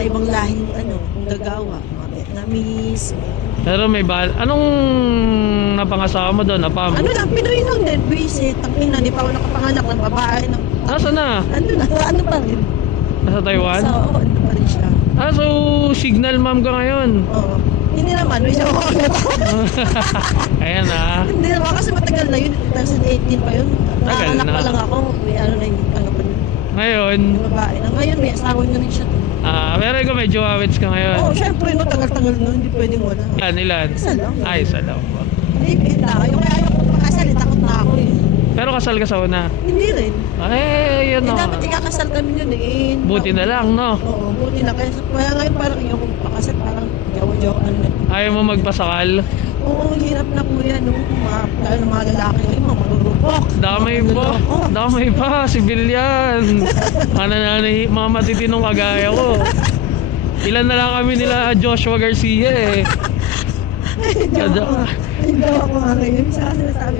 mga ibang lahing kung gagawa, mga Vietnamese. Pero may anong napangasawa mo doon? Apam? Ano lang, Pinoy lang din, visit. Tangina, di pa ako nakapanganak ng babae. Nasaan na? Ano pa rin? Nasa Taiwan? So, ano pa rin siya. So signal mom ka ngayon? Oo. Hindi naman, may siya Ayan ah. Hindi naman, kasi matagal na yun. 2018 pa yun. Tagal Nakakalak na. pa lang ako. May na yung pa yun. Ngayon? Yung babae na. Ngayon, may asawa na rin siya. Pero ikaw may jowawits ka ngayon? Oo, syempre, no, tagal-tagal no, hindi pwedeng wala. Ilan? Isa lang. Isa lang. Hindi, yung kaya ayaw ko makasal, takot na ako eh. Pero kasal ka sa una? Hindi rin. Yun o. Dapat ikakasal kami yun eh. Buti na lang, no? Oo, buti na. Kaya ngayon parang ayaw ko pakasal, parang jawa-jawa na. Ayaw mo magpasakal? Oo, hirap na kuya, no? Mga lalaki ngayon, mga marurupok. Damay pa, civilian. Mga matitinong kagaya ko. Ilan na lang kami nila Joshua Garcia eh. Jowa ko nga ngayon. Sa sinasabi